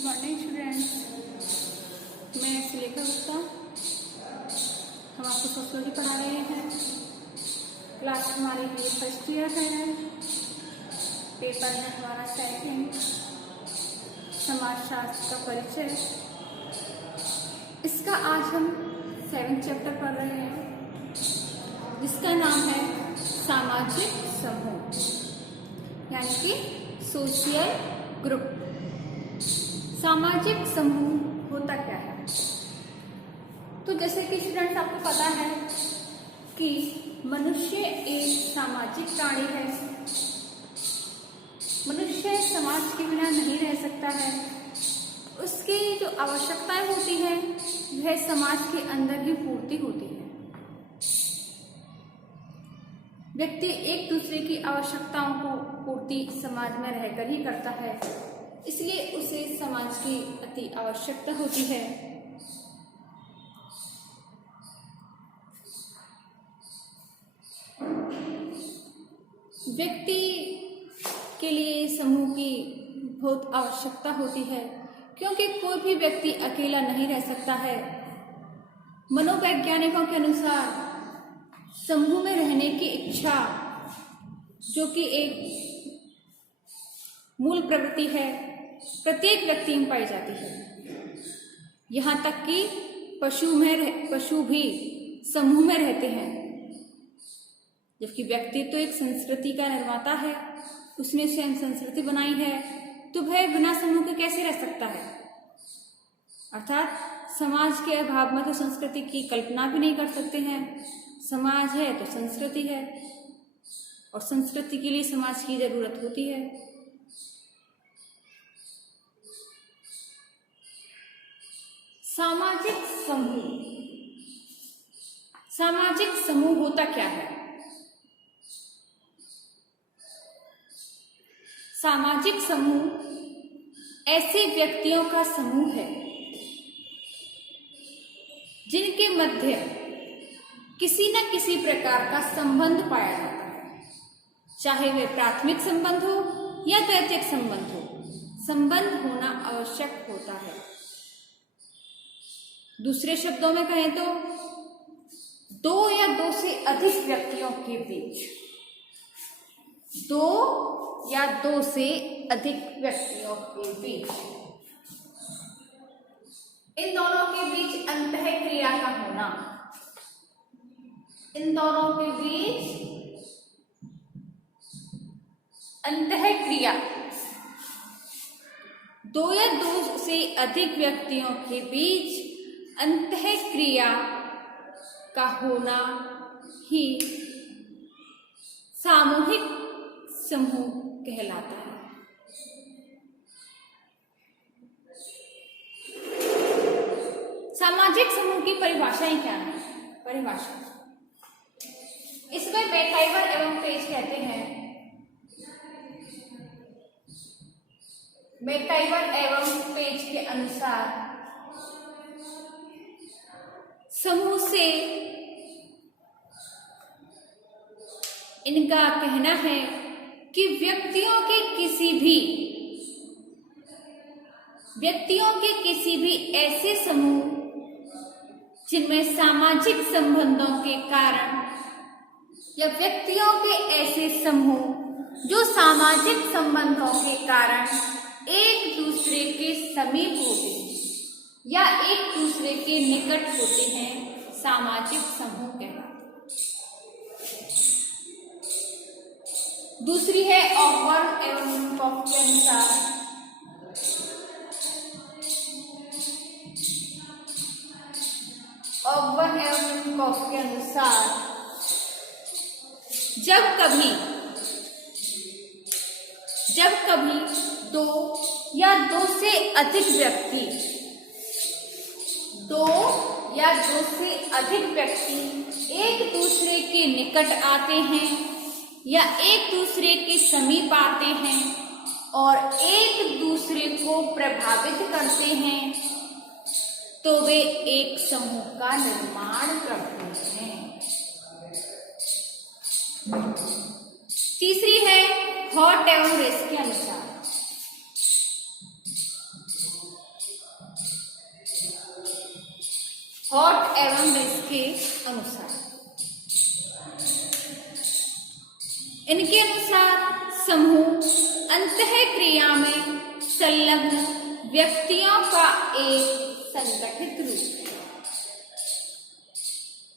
Good morning students, मैं सुलेखा गुप्ता। हम आपको सोशियोलॉजी पढ़ा रहे हैं। क्लास हमारी फर्स्ट ईयर है। पेपर है हमारा सेकंड, समाजशास्त्र का परिचय। इसका आज हम 7th चैप्टर पढ़ रहे हैं, जिसका नाम है सामाजिक समूह, यानी कि सोशल ग्रुप। सामाजिक समूह होता क्या है? तो जैसे कि स्टूडेंट्स आपको पता है कि मनुष्य एक सामाजिक प्राणी है। मनुष्य समाज के बिना नहीं रह सकता है। उसकी जो आवश्यकताएं होती हैं वह समाज के अंदर ही पूर्ति होती है। व्यक्ति एक दूसरे की आवश्यकताओं को पूर्ति समाज में रहकर ही करता है, इसलिए उसे समाज की अति आवश्यकता होती है। व्यक्ति के लिए समूह की बहुत आवश्यकता होती है, क्योंकि कोई भी व्यक्ति अकेला नहीं रह सकता है। मनोवैज्ञानिकों के अनुसार समूह में रहने की इच्छा, जो कि एक मूल प्रवृत्ति है, प्रत्येक व्यक्ति में पाई जाती है। यहाँ तक कि पशु भी समूह में रहते हैं, जबकि व्यक्ति तो एक संस्कृति का निर्माता है। उसने स्वयं संस्कृति बनाई है, तो वह बिना समूह के कैसे रह सकता है? अर्थात समाज के अभाव में तो संस्कृति की कल्पना भी नहीं कर सकते हैं। समाज है तो संस्कृति है, और संस्कृति के लिए समाज की जरूरत होती है। सामाजिक समूह, सामाजिक समूह होता क्या है? सामाजिक समूह ऐसे व्यक्तियों का समूह है जिनके मध्य किसी न किसी प्रकार का संबंध पाया जाता है, चाहे वे प्राथमिक संबंध हो या द्वैतिक संबंध हो। संबंध होना आवश्यक होता है। दूसरे शब्दों में कहें तो दो या दो से अधिक व्यक्तियों के बीच, दो या दो से अधिक व्यक्तियों के बीच, इन दोनों के बीच अंतःक्रिया का होना, इन दोनों के बीच अंतःक्रिया, दो या दो से अधिक व्यक्तियों के बीच अंतःक्रिया का होना ही सामूहिक समूह कहलाता है। सामाजिक समूह की परिभाषाएं क्या है? परिभाषा इसमें मैकआइवर एवं पेज कहते हैं, मैकआइवर एवं पेज के अनुसार समूह से इनका कहना है कि व्यक्तियों के किसी भी ऐसे समूह जिनमें सामाजिक संबंधों के कारण, या व्यक्तियों के ऐसे समूह जो सामाजिक संबंधों के कारण एक दूसरे के समीप होते हैं या एक दूसरे के निकट होते हैं, सामाजिक समूह कहलाते हैं। दूसरी है ऑकबर्न एवं विनकॉफ के अनुसार जब कभी दो या दो से अधिक व्यक्ति एक दूसरे के निकट आते हैं या एक दूसरे के समीप आते हैं और एक दूसरे को प्रभावित करते हैं, तो वे एक समूह का निर्माण करते हैं। तीसरी है हॉट एवं रेस के अनुसार हॉट एवं रिस्क के अनुसार। इनके अनुसार समूह अंतःक्रिया में संलग्न व्यक्तियों का एक संगठित रूप है,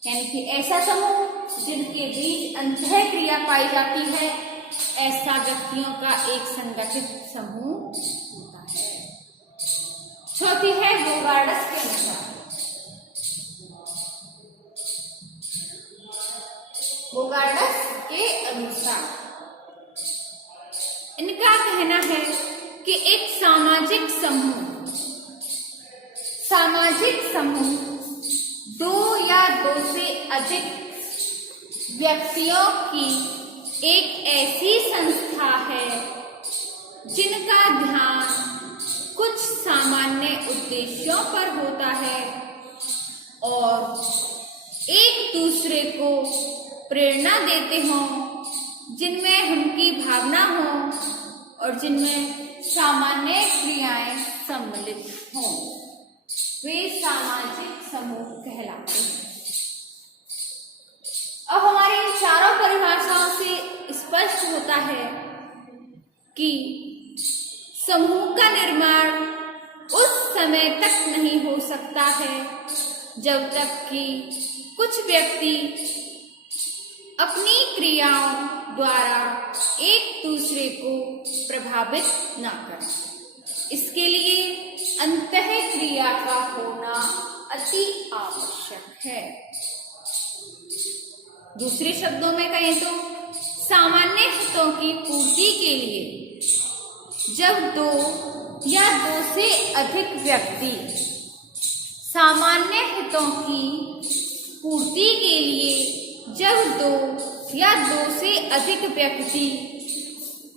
यानी कि ऐसा समूह जिनके बीच अंतःक्रिया पाई जाती है, ऐसा व्यक्तियों का एक संगठित समूह होता है। चौथी है बोगार्डस के अनुसार। बोगार्डस के अनुसार इनका कहना है कि एक सामाजिक समूह दो या दो से अधिक व्यक्तियों की एक ऐसी संस्था है जिनका ध्यान कुछ सामान्य उद्देश्यों पर होता है और एक दूसरे को प्रेरणा देते हों, जिनमें उनकी भावना हो और जिनमें सामान्य क्रियाएं सम्मिलित हों, वे सामाजिक समूह कहलाते हैं। अब हमारी इन चारों परिभाषाओं से स्पष्ट होता है कि समूह का निर्माण उस समय तक नहीं हो सकता है जब तक कि कुछ व्यक्ति अपनी क्रियाओं द्वारा एक दूसरे को प्रभावित न करें। इसके लिए अंतःक्रिया का होना अति आवश्यक है। दूसरे शब्दों में कहें तो सामान्य हितों की पूर्ति के लिए जब दो या दो से अधिक व्यक्ति सामान्य हितों की पूर्ति के लिए जब दो या दो से अधिक व्यक्ति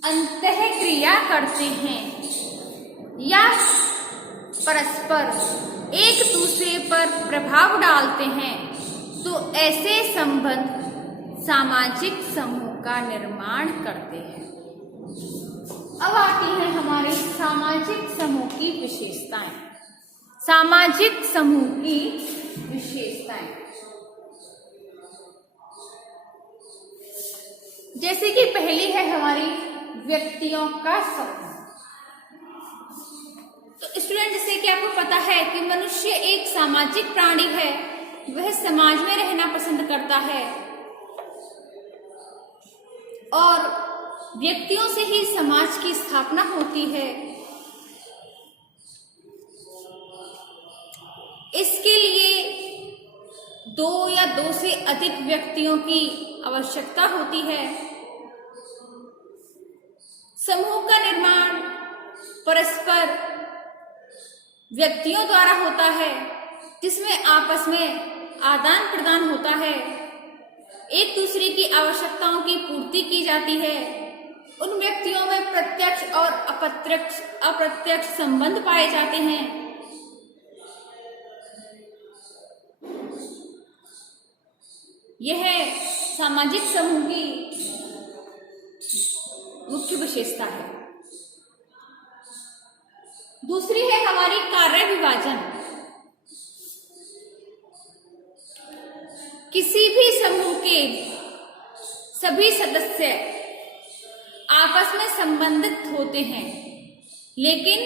अंतःक्रिया करते हैं या परस्पर एक दूसरे पर प्रभाव डालते हैं, तो ऐसे संबंध सामाजिक समूह का निर्माण करते हैं। अब आती है हमारी सामाजिक समूह की विशेषताएं। सामाजिक समूह की विशेषताएं जैसे कि पहली है हमारी व्यक्तियों का समूह। तो स्टूडेंट, जैसे कि आपको पता है कि मनुष्य एक सामाजिक प्राणी है, वह समाज में रहना पसंद करता है और व्यक्तियों से ही समाज की स्थापना होती है। इसके लिए दो या दो से अधिक व्यक्तियों की आवश्यकता होती है। समूह का निर्माण परस्पर व्यक्तियों द्वारा होता है, जिसमें आपस में आदान प्रदान होता है, एक दूसरे की आवश्यकताओं की पूर्ति की जाती है। उन व्यक्तियों में प्रत्यक्ष और अप्रत्यक्ष संबंध पाए जाते हैं। यह सामाजिक समूह की मुख्य विशेषता है। दूसरी है हमारी कार्य विभाजन। किसी भी समूह के सभी सदस्य आपस में संबंधित होते हैं, लेकिन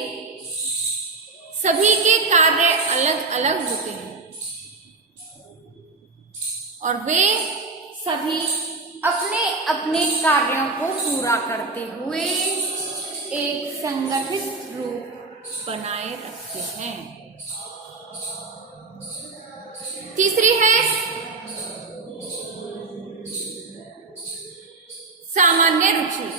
सभी के कार्य अलग अलग होते हैं और वे सभी अपने अपने कार्यों को पूरा करते हुए एक संगठित रूप बनाए रखते हैं। तीसरी है सामान्य रुचि।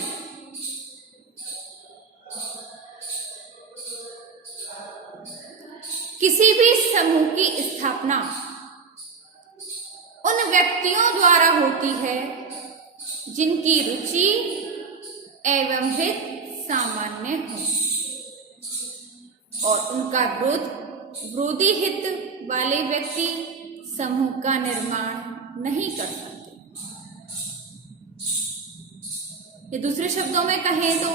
किसी भी समूह की स्थापना उन व्यक्तियों द्वारा होती है जिनकी रुचि एवं हित सामान्य हो और उनका विरोधी हित वाले व्यक्ति समूह का निर्माण नहीं कर सकते। ये दूसरे शब्दों में कहें तो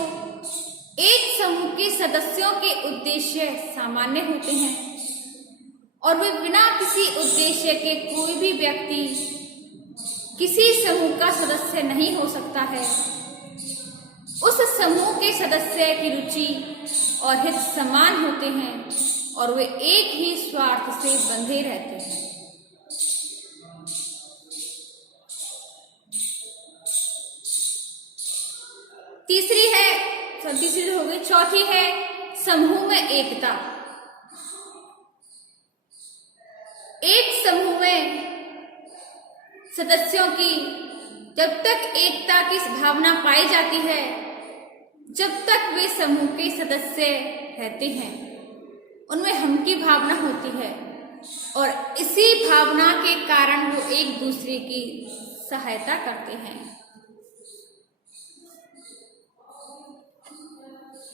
एक समूह के सदस्यों के उद्देश्य सामान्य होते हैं और वे बिना किसी उद्देश्य के कोई भी व्यक्ति किसी समूह का सदस्य नहीं हो सकता है। उस समूह के सदस्य की रुचि और हित समान होते हैं और वे एक ही स्वार्थ से बंधे रहते हैं। तीसरी हो गई। चौथी है समूह में एकता। एक समूह में सदस्यों की जब तक एकता की भावना पाई जाती है, जब तक वे समूह के सदस्य रहते हैं, उनमें हम की भावना होती है और इसी भावना के कारण वो एक दूसरे की सहायता करते हैं।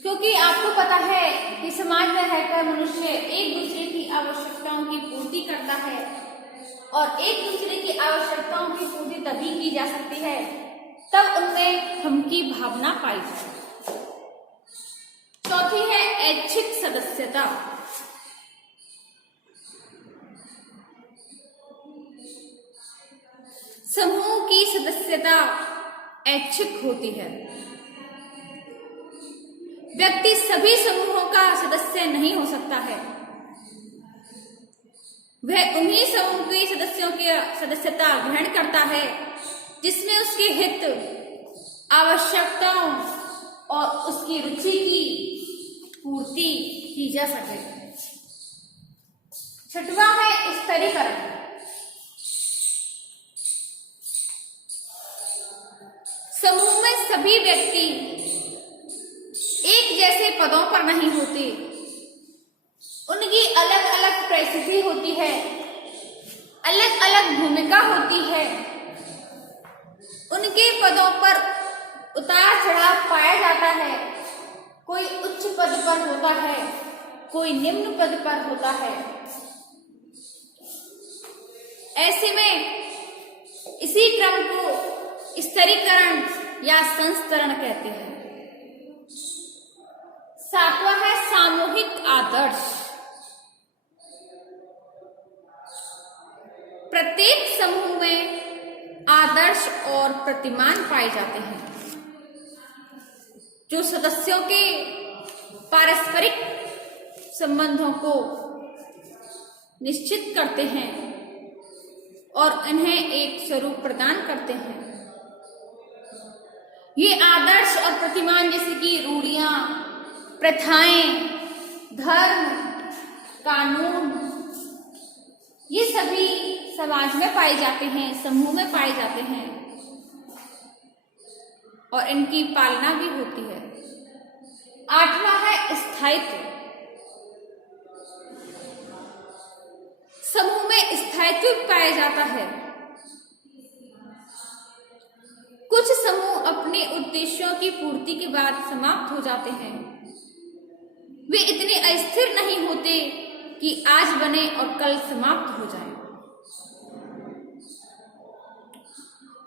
क्योंकि आपको पता है कि समाज में रहकर मनुष्य एक दूसरे की आवश्यकताओं की पूर्ति करता है और एक दूसरे की आवश्यकताओं की पूर्ति तभी की जा सकती है तब उनमें हम की भावना पाई जाए। चौथी है ऐच्छिक सदस्यता। समूह की सदस्यता ऐच्छिक होती है। व्यक्ति सभी समूहों का सदस्य नहीं हो सकता है। वह उन्हीं समूह के सदस्यों की सदस्यता ग्रहण करता है जिसमें उसके हित, आवश्यकताओं और उसकी रुचि की पूर्ति की जा सके। छठवां है स्तरीकरण। समूह में सभी व्यक्ति एक जैसे पदों पर नहीं होते। उनकी अलग अलग परिस्थिति होती है, अलग अलग भूमिका होती है। उनके पदों पर उतार चढ़ाव पाया जाता है। कोई उच्च पद पर होता है, कोई निम्न पद पर होता है। ऐसे में इसी क्रम को स्तरीकरण या संस्तरण कहते हैं। सातवां है सामूहिक आदर्श। प्रत्येक समूह में आदर्श और प्रतिमान पाए जाते हैं जो सदस्यों के पारस्परिक संबंधों को निश्चित करते हैं और इन्हें एक स्वरूप प्रदान करते हैं। ये आदर्श और प्रतिमान जैसे कि रूढ़ियां, प्रथाएं, धर्म, कानून, ये सभी समाज में पाए जाते हैं, समूह में पाए जाते हैं और इनकी पालना भी होती है। आठवां है स्थायित्व। समूह में स्थायित्व पाया जाता है। कुछ समूह अपने उद्देश्यों की पूर्ति के बाद समाप्त हो जाते हैं। वे इतने अस्थिर नहीं होते कि आज बने और कल समाप्त हो जाए।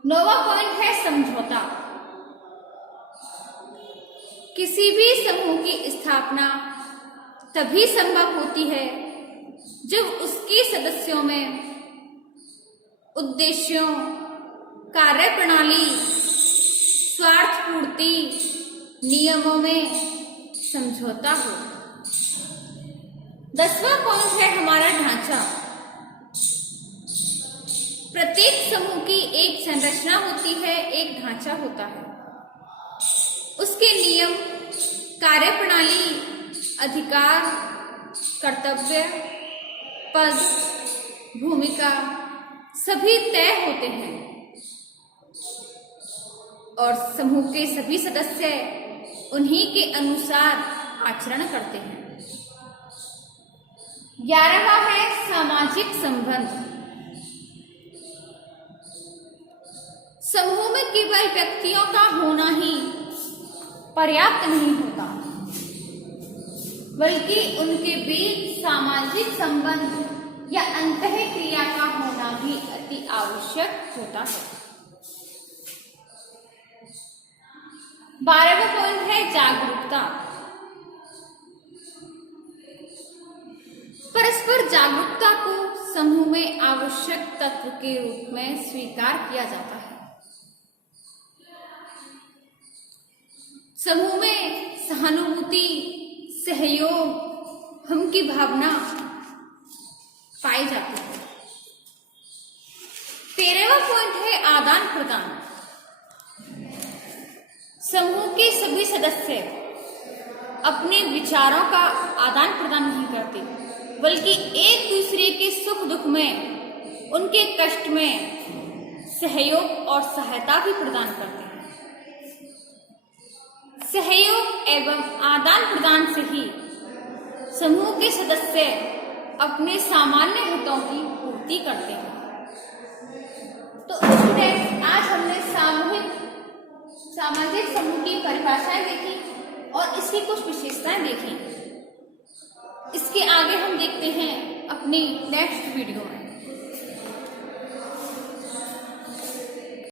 नौवां पॉइंट है समझौता। किसी भी समूह की स्थापना तभी संभव होती है जब उसके सदस्यों में उद्देश्यों, कार्यप्रणाली, स्वार्थ पूर्ति, नियमों में समझौता हो। 10वां पॉइंट है हमारा ढांचा। प्रत्येक समूह की एक संरचना होती है, एक ढांचा होता है। उसके नियम, कार्यप्रणाली, अधिकार, कर्तव्य, पद, भूमिका सभी तय होते हैं और समूह के सभी सदस्य उन्हीं के अनुसार आचरण करते हैं। 11वां है सामाजिक संबंध। समूह में केवल व्यक्तियों का होना ही पर्याप्त नहीं होता, बल्कि उनके बीच सामाजिक संबंध या अंतःक्रिया का होना भी अति आवश्यक होता है। 12वां पॉइंट है जागरूकता। परस्पर व जागरूकता को समूह में आवश्यक तत्व के रूप में स्वीकार किया जाता है। समूह में सहानुभूति, सहयोग, हम की भावना पाई जाती है। 13वां पॉइंट है आदान प्रदान। समूह के सभी सदस्य अपने विचारों का आदान प्रदान नहीं करते, बल्कि एक दूसरे के सुख दुख में, उनके कष्ट में सहयोग और सहायता भी प्रदान करते हैं। सहयोग एवं आदान प्रदान से ही समूह के सदस्य अपने सामान्य हितों की पूर्ति करते हैं। तो स्टूडेंट्स, आज हमने सामाजिक समूह की परिभाषाएं देखी और इसकी कुछ विशेषताएं देखी। इसके आगे हम देखते हैं अपनी नेक्स्ट वीडियो में।